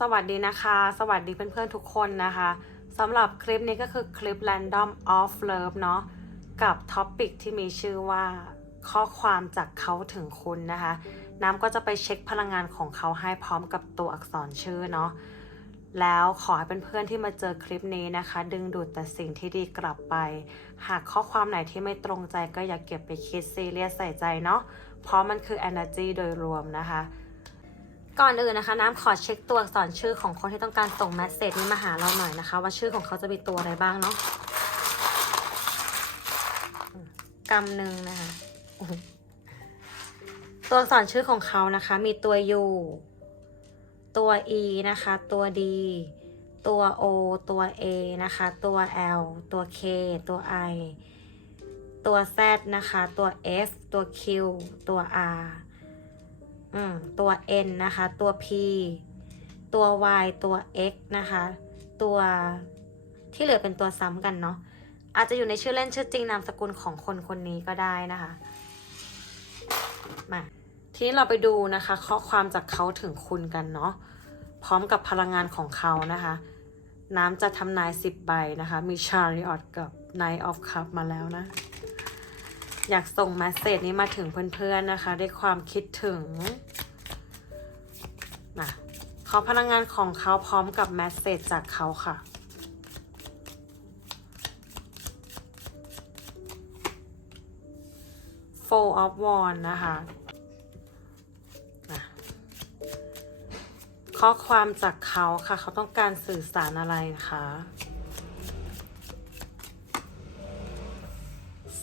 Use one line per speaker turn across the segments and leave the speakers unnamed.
สวัสดีนะคะ สวัสดีเพื่อนๆทุกคนนะคะสำหรับคลิปนี้ก็คือคลิป Random of Love เนาะกับท็อปิกที่มีชื่อว่าข้อความจากเขาถึงคุณนะคะ น้ำก็จะไปเช็คพลังงานของเขาให้พร้อมกับตัวอักษรชื่อเนาะแล้วขอให้เพื่อนๆที่มาเจอคลิปนี้นะคะ ดึงดูดแต่สิ่งที่ดีกลับไป หากข้อความไหนที่ไม่ตรงใจก็อย่าเก็บไปคิดซีเรียสใส่ใจเนาะเพราะมันคือ energy โดยรวมนะคะ ก่อนอื่นนะคะน้ำขอเช็คตัวอักษรชื่อของคนที่ต้องการส่งแมสเซจนี้มาหาเราหน่อยนะคะ ว่าชื่อของเขาจะมีตัวอะไรบ้างเนาะกำหนึ่งนะคะตัวอักษรชื่อของเขานะคะ มีตัว U ตัว E นะคะ ตัว D ตัว O ตัว A นะคะ ตัว L ตัว K ตัว I ตัว Z นะคะ ตัว F ตัว Q ตัว R ตัว N นะคะ ตัว P ตัว Y ตัว X นะคะ ตัวที่เหลือเป็นตัวซ้ำกันเนาะ อาจจะอยู่ในชื่อเล่นชื่อจริงนามสกุลของคนคนนี้ก็ได้นะคะ มา ทีนี้เราไปดูนะคะ ข้อความจากเขาถึงคุณกันเนาะ พร้อมกับพลังงานของเขานะคะ น้ำจะทำนายสิบใบนะคะ มีชาริออตกับ Knight of Cup มาแล้วนะ อยากส่งแมสเซจนี้มาถึงเพื่อนๆนะคะด้วยความคิดถึงนะขอพลังงานของเขาพร้อมกับแมสเซจจากเขาค่ะ Four of Wands นะคะนะข้อความจากเขาค่ะ เขาต้องการสื่อสารอะไรนะคะ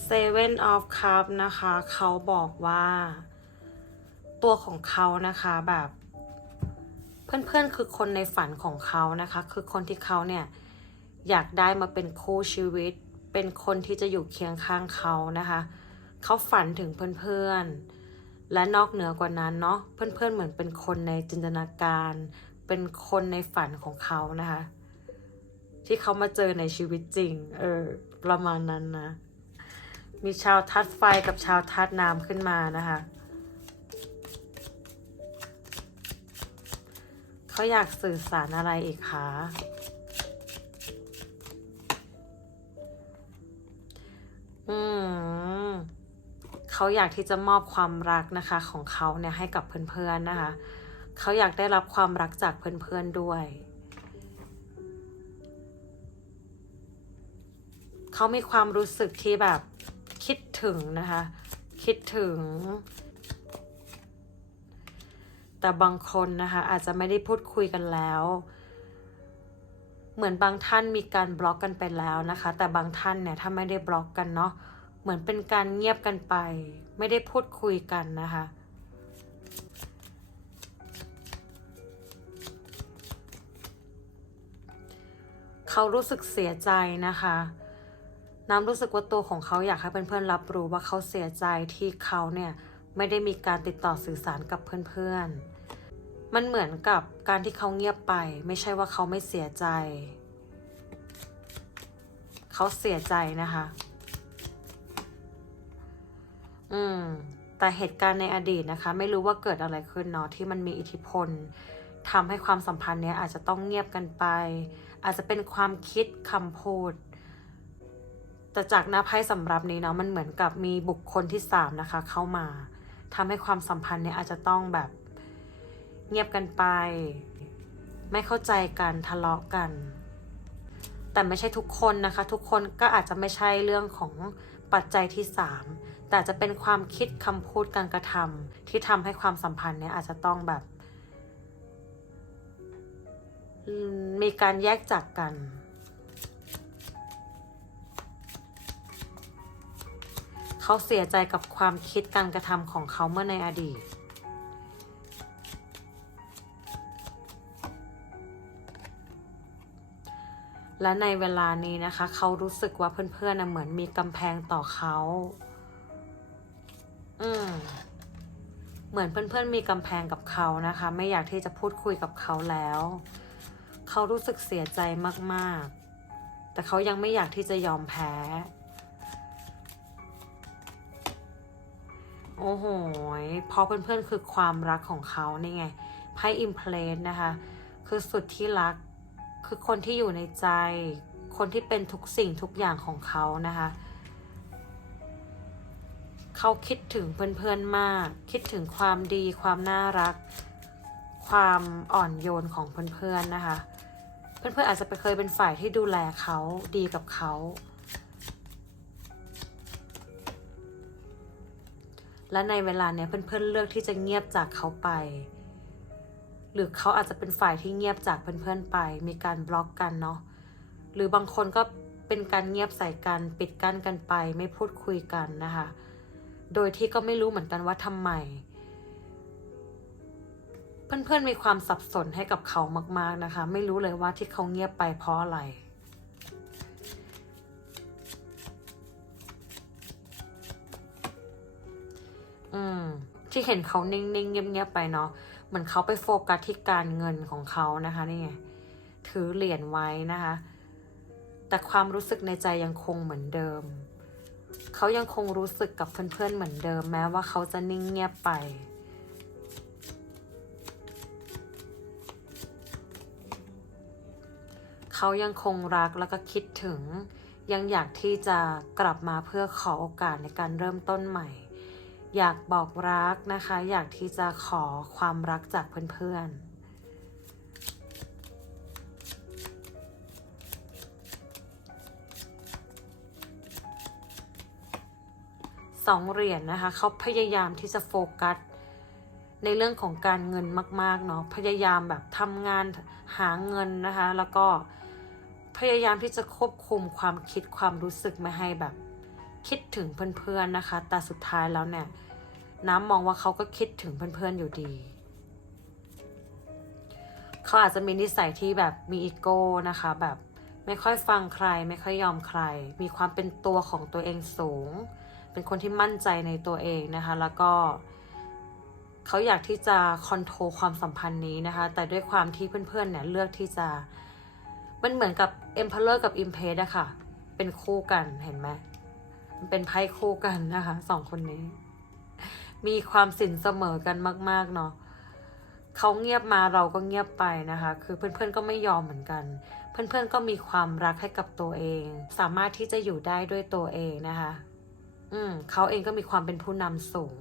Seven of Cup นะคะ เขาบอกว่า ตัวของเขานะคะแบบ เพื่อนๆคือคนในฝันของเขานะคะ คือคนที่เขาเนี่ย อยากได้มาเป็นคู่ชีวิต เป็นคนที่จะอยู่เคียงข้างเขานะคะ เขาฝันถึงเพื่อนๆ และนอกเหนือกว่านั้นเนาะเพื่อนๆเหมือนเป็นคนในจินตนาการ เป็นคนในฝันของเขานะคะที่เขามาเจอในชีวิตจริง เออ ประมาณนั้นนะ มีชาวทัดไฟกับชาวทัดน้ำขึ้นมานะคะ เขาอยากสื่อสารอะไรอีกคะอืมเขาอยากที่จะมอบความรักนะคะของเขาเนี่ยให้กับเพื่อนๆนะคะ เขาอยากได้รับความรักจากเพื่อนๆด้วยเขามีความรู้สึกที่แบบ ถึงนะคะ คิดถึง แต่บางคนนะคะ อาจจะไม่ได้พูดคุยกันแล้ว เหมือนบางท่านมีการบล็อกกันไปแล้วนะคะ แต่บางท่านเนี่ยถ้าไม่ได้บล็อกกันเนาะเหมือนเป็นการเงียบกันไป ไม่ได้พูดคุยกันนะคะเขารู้สึกเสียใจนะคะ น้ำรู้สึกว่าตัวของเขาอยากให้เพื่อนๆรับรู้ว่าเขาเสียใจที่เขาเนี่ยไม่ได้มีการติดต่อสื่อสารกับเพื่อนๆ มันเหมือนกับการที่เขาเงียบไป ไม่ใช่ว่าเขาไม่เสียใจ เขาเสียใจนะคะ อืม แต่เหตุการณ์ในอดีตนะคะ ไม่รู้ว่าเกิดอะไรขึ้นเนาะที่มันมีอิทธิพลทำให้ความสัมพันธ์เนี้ยอาจจะต้องเงียบกันไป อาจจะเป็นความคิดคำพูด แต่จากหน้าไพ่สำรับนี้เนาะมันเหมือนกับมีบุคคลที่สามนะคะ เข้ามาทำให้ความสัมพันธ์เนี้ยอาจจะต้องแบบเงียบกันไป ไม่เข้าใจกันทะเลาะกัน แต่ไม่ใช่ทุกคนนะคะ ทุกคนก็อาจจะไม่ใช่เรื่องของปัจจัยที่สามแต่จะเป็นความคิดคำพูดการกระทำที่ทำให้ความสัมพันธ์เนี้ยอาจจะต้องแบบ มีการแยกจากกัน เขาเสียใจกับความคิดการกระทำของเขาเมื่อในอดีต และในเวลานี้นะคะ เขารู้สึกว่าเพื่อนๆนะเหมือนมีกำแพงต่อเขา อืมเหมือนเพื่อนๆมีกำแพงกับเขานะคะ ไม่อยากที่จะพูดคุยกับเขาแล้ว เขารู้สึกเสียใจมากๆ แต่เขายังไม่อยากที่จะยอมแพ้ โอ้โห เพราะเพื่อนๆคือความรักของเขานี่ไงไพ่อิมเพลนนะคะ คือสุดที่รัก คือคนที่อยู่ในใจ คนที่เป็นทุกสิ่งทุกอย่างของเขานะคะ เขาคิดถึงเพื่อนๆมาก คิดถึงความดี ความน่ารัก ความอ่อนโยนของเพื่อนๆนะคะ เพื่อนๆอาจจะไปเคยเป็นฝ่ายที่ดูแลเขาดีกับเขา และในเวลาเนี้ยเพื่อนๆเลือกที่จะเงียบจากเขาไป หรือเขาอาจจะเป็นฝ่ายที่เงียบจากเพื่อนๆไป มีการบล็อกกันเนาะหรือบางคนก็เป็นการเงียบใส่กันปิดกั้นกันไป ไม่พูดคุยกันนะคะ โดยที่ก็ไม่รู้เหมือนกันว่าทำไม เพื่อนๆมีความสับสนให้กับเขามากๆนะคะ ไม่รู้เลยว่าที่เขาเงียบไปเพราะอะไร อืม ที่เห็นเขานิ่งๆเงียบๆไปเนาะเหมือนเขาไปโฟกัสที่การเงินของเขานะคะนี่ไงถือเหรียญไว้นะคะ แต่ความรู้สึกในใจยังคงเหมือนเดิม เขายังคงรู้สึกกับเพื่อนๆเหมือนเดิม แม้ว่าเขาจะนิ่งเงียบไปเขายังคงรักแล้วก็คิดถึง ยังอยากที่จะกลับมาเพื่อขอโอกาสในการเริ่มต้นใหม่ อยากบอกรักนะคะ อยากที่จะขอความรักจากเพื่อนๆสองเหรียญนะคะเขาพยายามที่จะโฟกัส ในเรื่องของการเงินมากๆเนาะพยายามแบบทำงานหาเงินนะคะ แล้วก็พยายามที่จะควบคุมความคิดความรู้สึกไม่ให้แบบ คิดถึงเพื่อนๆนะคะ แต่สุดท้ายแล้วเนี่ย น้ำมองว่าเขาก็คิดถึงเพื่อนๆอยู่ดี เขาอาจจะมีนิสัยที่แบบมีอีโก้นะคะ แบบไม่ค่อยฟังใคร ไม่ค่อยยอมใคร มีความเป็นตัวของตัวเองสูง เป็นคนที่มั่นใจในตัวเองนะคะ แล้วก็เขาอยากที่จะคอนโทรลความสัมพันธ์นี้นะคะ แต่ด้วยความที่เพื่อนๆเนี่ยเลือกที่จะมันเหมือนกับ Emperor กับ Impress อะค่ะ เป็นคู่กันเห็นไหม เป็นไพ่คู่กันนะคะสองคนนี้ มีความสินเสมอกันมาก ๆ เนาะเขาเงียบมาเราก็เงียบไปนะคะ คือเพื่อนๆก็ไม่ยอมเหมือนกัน เพื่อนๆก็มีความรักให้กับตัวเอง สามารถที่จะอยู่ได้ด้วยตัวเองนะคะ อืมเขาเองก็มีความเป็นผู้นำสูง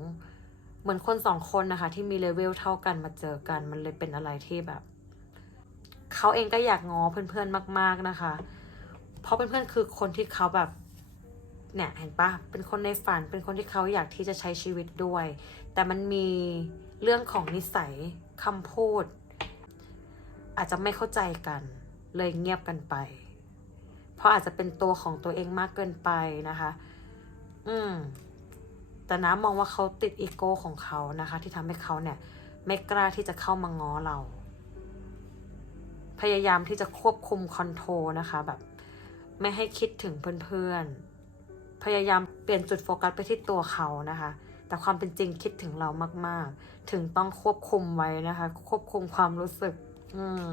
เหมือนคนสองคนนะคะ ที่มีเลเวลเท่ากันมาเจอกัน มันเลยเป็นอะไรที่แบบเขาเองก็อยากง้อเพื่อนๆมาก ๆนะคะ เพราะเพื่อนๆคือคนที่เขาแบบ เนี่ยเห็นปะเป็นคนในฝันเป็นคนที่เขาอยากที่จะใช้ชีวิตด้วย แต่มันมีเรื่องของนิสัยคำพูด อาจจะไม่เข้าใจกัน เลยเงียบกันไป เพราะอาจจะเป็นตัวของตัวเองมากเกินไปนะคะ อืมแต่น้ำมองว่าเขาติดอีโก้ของเขานะคะ ที่ทำให้เขาเนี่ย ไม่กล้าที่จะเข้ามาง้อเรา พยายามที่จะควบคุมคอนโทรลนะคะแบบ ไม่ให้คิดถึงเพื่อนๆ พยายามเปลี่ยนจุดโฟกัสไปที่ตัวเขานะคะ แต่ความเป็นจริงคิดถึงเรามาก ๆ ถึงต้องควบคุมไว้นะคะ ควบคุมความรู้สึก อืม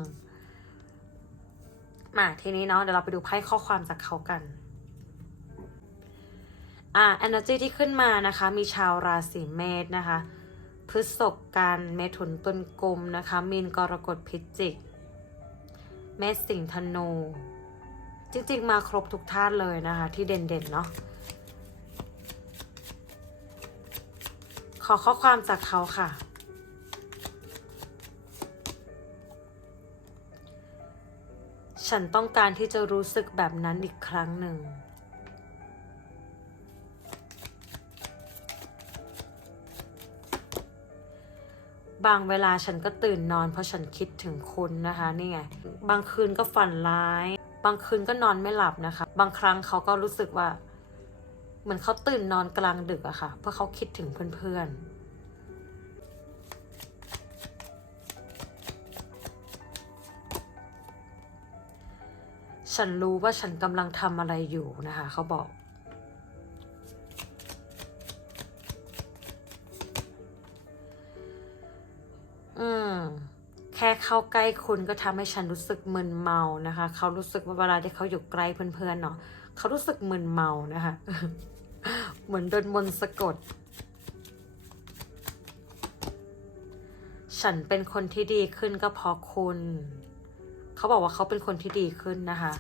มาทีนี้เนาะเดี๋ยวเราไปดูไพ่ข้อความจากเขากัน อ่า energy ที่ขึ้นมานะคะ มีชาวราศีเมษนะคะ พฤษภกันเมถุนตุลกลุ่มนะคะ มีนกรกฎพิจิก เมษสิงห์ธนู จริง ๆ มาครบทุกท่านเลยนะคะ ที่เด่นๆเนาะ ขอข้อความจากเขาค่ะ ฉันต้องการที่จะรู้สึกแบบนั้นอีกครั้งหนึ่ง บางเวลาฉันก็ตื่นนอนเพราะฉันคิดถึงคุณนะคะนี่ไง บางคืนก็ฝันร้าย บางคืนก็นอนไม่หลับนะคะ บางครั้งเขาก็รู้สึกว่า เหมือนเขาตื่นนอนกลางดึกอะค่ะ เพราะเขาคิดถึงเพื่อนๆฉันรู้ว่าฉันกำลังทำอะไรอยู่นะคะ เขาบอก อืม แค่เข้าใกล้คุณก็ทำให้ฉันรู้สึกมึนเมานะคะ เขารู้สึกว่าเวลาที่เขาอยู่ใกล้เพื่อนๆเนาะเขารู้สึกมึนเมานะคะ เหมือนโดนมนต์สะกด ฉันเป็นคนที่ดีขึ้นก็เพราะคุณ เขาบอกว่าเขาเป็นคนที่ดีขึ้นนะคะ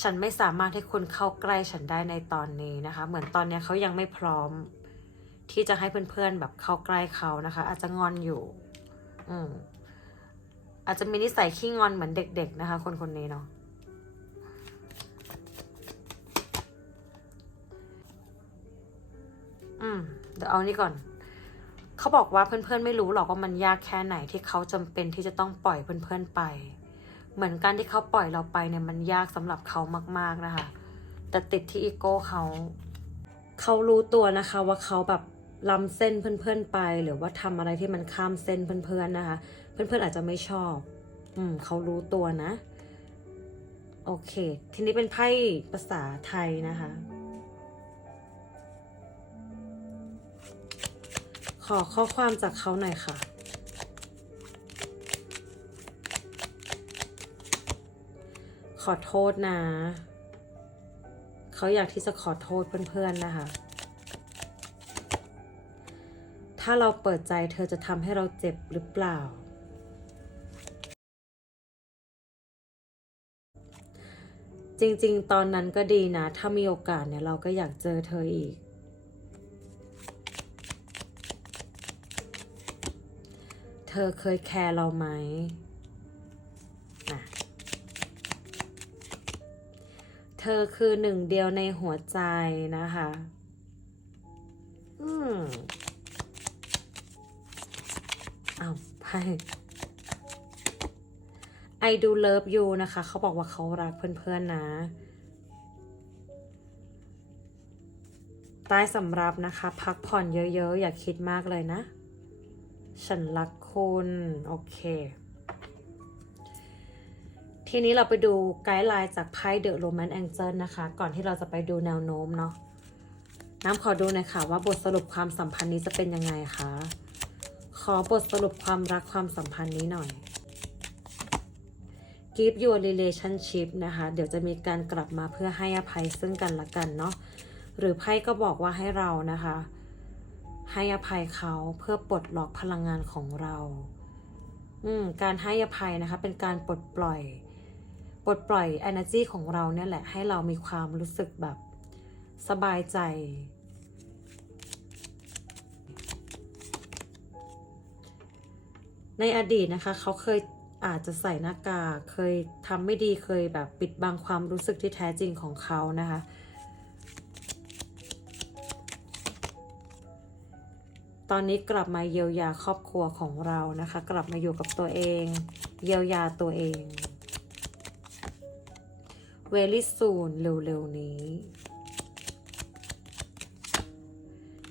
ฉันไม่สามารถให้คุณเข้าใกล้ฉันได้ในตอนนี้นะคะ เหมือนตอนนี้เขายังไม่พร้อม ที่จะให้เพื่อนๆแบบเข้าใกล้เขานะคะ อาจจะงอนอยู่ อืมอาจจะมีนิสัยขี้งอนเหมือนเด็ก ๆ นะคะ คนคนนี้เนาะ เดี๋ยวเอานี่ก่อน เขาบอกว่าเพื่อนๆไม่รู้หรอกว่ามันยากแค่ไหนที่เขาจำเป็นที่จะต้องปล่อยเพื่อนๆไป เหมือนการที่เขาปล่อยเราไปเนี่ยมันยากสำหรับเขามากๆนะคะ แต่ติดที่อีโก้เขา เขารู้ตัวนะคะว่าเขาแบบล้ำเส้นเพื่อนๆไป หรือว่าทำอะไรที่มันข้ามเส้นเพื่อนๆนะคะ เพื่อนๆอาจจะไม่ชอบ อืมเขารู้ตัวนะ โอเค ทีนี้เป็นไพ่ภาษาไทยนะคะ ขอข้อความจากเขาหน่อยค่ะ ขอโทษนะ เขาอยากที่จะขอโทษเพื่อนๆนะคะ ถ้าเราเปิดใจเธอจะทำให้เราเจ็บหรือเปล่า จริงๆ ตอนนั้นก็ดีนะ ถ้ามีโอกาสเนี่ยเราก็อยากเจอเธออีก อเคยแคร์เราไหมนะเธอคือหนึ่งเดียวในหัวใจนะคะ อืมเอาไพ่ I do love you นะคะ เขาบอกว่าเขารักเพื่อนๆนะใต้สำรับนะคะ พักผ่อนเยอะๆ อย่าคิดมากเลยนะ ฉันรัก คุณ โอเค ทีนี้เราไปดูไกด์ไลน์จากไพ่เดอะโรแมนแองเจิลนะคะ ก่อนที่เราจะไปดูแนวโน้มเนาะน้ำขอดูหน่อยค่ะว่าบทสรุปความสัมพันธ์นี้จะเป็นยังไงคะ ขอบทสรุปความรักความสัมพันธ์นี้หน่อย Give your relationship นะคะ เดี๋ยวจะมีการกลับมาเพื่อให้อภัยซึ่งกันและกันเนาะ หรือไพ่ก็บอกว่าให้เรานะคะ ให้อภัยเขาเพื่อปลดล็อกพลังงานของเรา อืมการให้อภัยนะคะเป็นการปลดปล่อย ปลดปล่อย energy ของเราเนี่ยแหละให้เรามีความรู้สึกแบบสบายใจในอดีตนะคะเขาเคยอาจจะใส่หน้ากากเคยทำไม่ดีเคยแบบปิดบังความรู้สึกที่แท้จริงของเขานะคะ ตอนนี้กลับมาเยียวยาครอบครัวของเรานะคะ กลับมาอยู่กับตัวเอง เยียวยาตัวเองเวลิสูนเร็วๆนี้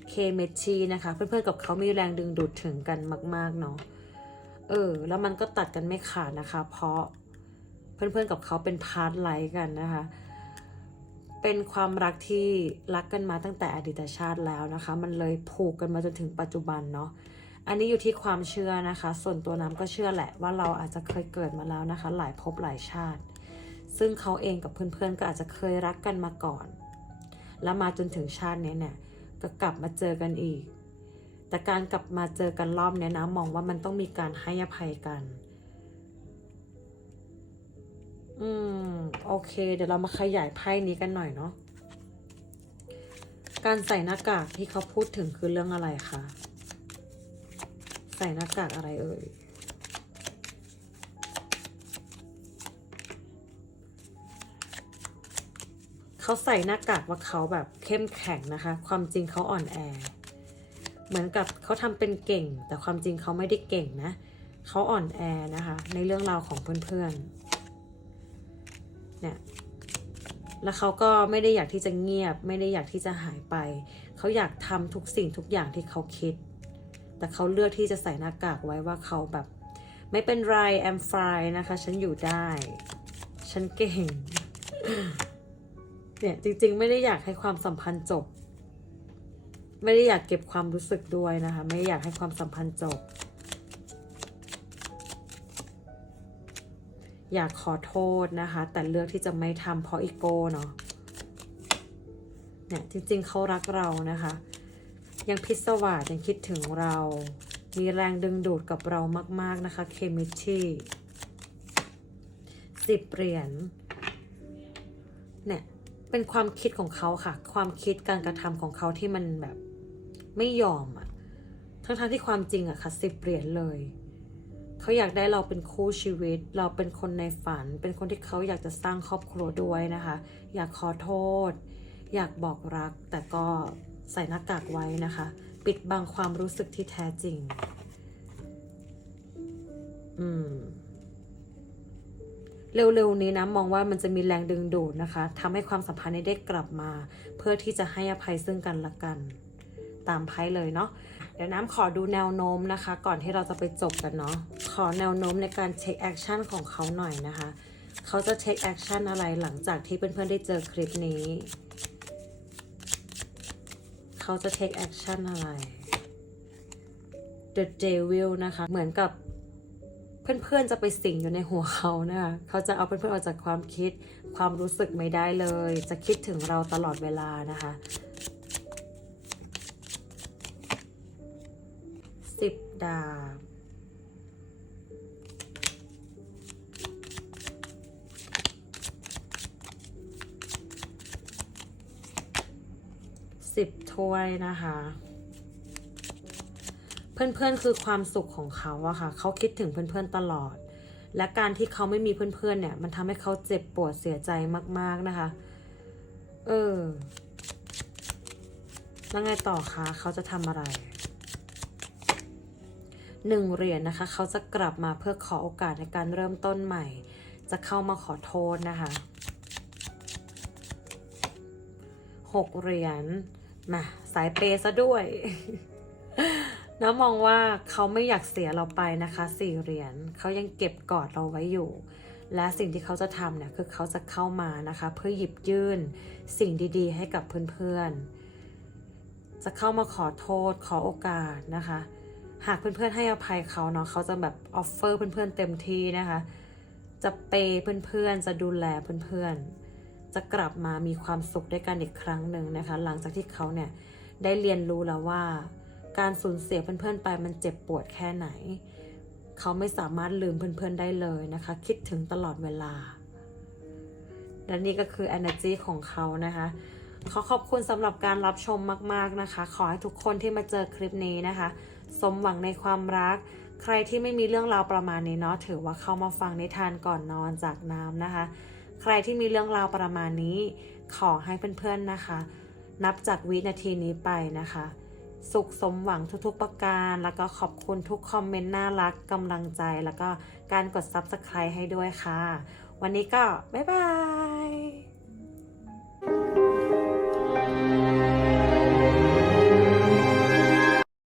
เคเมชีนะคะเพื่อนๆกับเขามีแรงดึงดูดถึงกันมาก ๆ เนาะเออ แล้วมันก็ตัดกันไม่ขาดนะคะ เพราะเพื่อนๆกับเขาเป็นพาร์ทไลท์กันนะคะ เป็นความรักที่รักกันมาตั้งแต่อดีตชาติแล้วนะคะ มันเลยผูกกันมาจนถึงปัจจุบันเนาะอันนี้อยู่ที่ความเชื่อนะคะ ส่วนตัวน้ำก็เชื่อแหละว่าเราอาจจะเคยเกิดมาแล้วนะคะ หลายภพหลายชาติ ซึ่งเขาเองกับเพื่อนๆก็อาจจะเคยรักกันมาก่อน แล้วมาจนถึงชาตินี้เนี่ยก็กลับมาเจอกันอีก แต่การกลับมาเจอกันรอบนี้นะมองว่ามันต้องมีการให้อภัยกัน อืม โอเค เดี๋ยวเรามาขยายไพ่นี้กันหน่อยเนาะ การใส่หน้ากากที่เขาพูดถึงคือเรื่องอะไรคะ ใส่หน้ากากอะไรเอ่ย เขาใส่หน้ากากว่าเขาแบบเข้มแข็งนะคะ ความจริงเขาอ่อนแอ เหมือนกับเขาทำเป็นเก่ง แต่ความจริงเขาไม่ได้เก่งนะ เขาอ่อนแอนะคะ ในเรื่องราวของเพื่อนๆ เนี่ยแล้วเขาก็ไม่ได้อยากที่จะเงียบ ไม่ได้อยากที่จะหายไป เขาอยากทำทุกสิ่งทุกอย่างที่เขาคิด แต่เขาเลือกที่จะใส่หน้ากากไว้ว่าเขาแบบ ไม่เป็นไร I'm fine นะคะ ฉันอยู่ได้ ฉันเก่ง เนี่ยจริงๆ ไม่ได้อยากให้ความสัมพันธ์จบ ไม่ได้อยากเก็บความรู้สึกด้วยนะคะ ไม่ได้อยากให้ความสัมพันธ์จบ อยากขอโทษนะคะ แต่เลือกที่จะไม่ทำเพราะอีโก้เนาะเนี่ยจริงๆเขารักเรานะคะ ยังพิศวาสยังคิดถึงเรา มีแรงดึงดูดกับเรามาก ๆนะคะเคมิชีสิบเหรียญเนี่ยเป็นความคิดของเขาค่ะ ความคิดการกระทำของเขาที่มันแบบไม่ยอมอะทั้งๆที่ความจริงอะค่ะสิบเหรียญเลย เขาอยากได้เราเป็นคู่ชีวิต เราเป็นคนในฝัน เป็นคนที่เขาอยากจะสร้างครอบครัวด้วยนะคะ อยากขอโทษ อยากบอกรัก แต่ก็ใส่หน้ากากไว้นะคะ ปิดบังความรู้สึกที่แท้จริง อืมเร็วๆนี้นะมองว่ามันจะมีแรงดึงดูดนะคะทำให้ความสัมพันธ์ได้กลับมา เพื่อที่จะให้อภัยซึ่งกันและกัน ตามไพ่เลยเนาะ เดี๋ยวน้ำขอดูแนวโน้มนะคะ ก่อนที่เราจะไปจบกันเนาะขอแนวโน้มในการ take action ของเขาหน่อยนะคะ เขาจะ take action อะไรหลังจากที่เพื่อนๆได้เจอคลิปนี้ เขาจะ take action อะไร The Devil นะคะ เหมือนกับเพื่อนๆจะไปสิงอยู่ในหัวเขานะคะเขาจะเอาเพื่อนๆออกจากความคิด ความรู้สึกไม่ได้เลย จะคิดถึงเราตลอดเวลานะคะ ดาบ สิบถ้วยนะคะ เพื่อนๆคือความสุขของเขาอะค่ะ เขาคิดถึงเพื่อนๆตลอด และการที่เขาไม่มีเพื่อนๆเนี่ย มันทำให้เขาเจ็บปวดเสียใจมากๆนะคะ เออ แล้วไงต่อคะ เขาจะทำอะไร หนึ่งเหรียญนะคะ เขาจะกลับมาเพื่อขอโอกาสในการเริ่มต้นใหม่ จะเข้ามาขอโทษนะคะหกเหรียญมาสายเปซะด้วยน้ามองว่าเขาไม่อยากเสียเราไปนะคะสี่เหรียญเขายังเก็บกอดเราไว้อยู่ และสิ่งที่เขาจะทำเนี่ยคือเขาจะเข้ามานะคะ เพื่อหยิบยื่นสิ่งดีๆ ให้กับเพื่อนๆจะเข้ามาขอโทษขอโอกาสนะคะ หากเพื่อนๆให้อภัยเขาเนาะเขาจะแบบออฟเฟอร์เพื่อนๆเต็มที่นะคะ จะเปย์เพื่อนๆจะดูแลเพื่อนๆ จะกลับมามีความสุขด้วยกันอีกครั้งหนึ่งนะคะ หลังจากที่เขาเนี่ยได้เรียนรู้แล้วว่า การสูญเสียเพื่อนๆไปมันเจ็บปวดแค่ไหน เขาไม่สามารถลืมเพื่อนๆได้เลยนะคะ คิดถึงตลอดเวลาและนี่ก็คือ energy ของเขานะคะ ขอขอบคุณสำหรับการรับชมมาก ๆ นะคะ ขอให้ทุกคนที่มาเจอคลิปนี้นะคะ สมหวังในความรัก ใครที่ไม่มีเรื่องราวประมาณนี้เนาะถือว่าเข้ามาฟังนิทานก่อนนอนจากน้ำนะคะ ใครที่มีเรื่องราวประมาณนี้ ขอให้เพื่อนๆนะคะ นับจากวินาทีนี้ไปนะคะ สุขสมหวังทุกๆประการ แล้วก็ขอบคุณทุกคอมเมนต์น่ารักกำลังใจ แล้วก็การกด Subscribe ให้ด้วยค่ะ วันนี้ก็บ๊ายบาย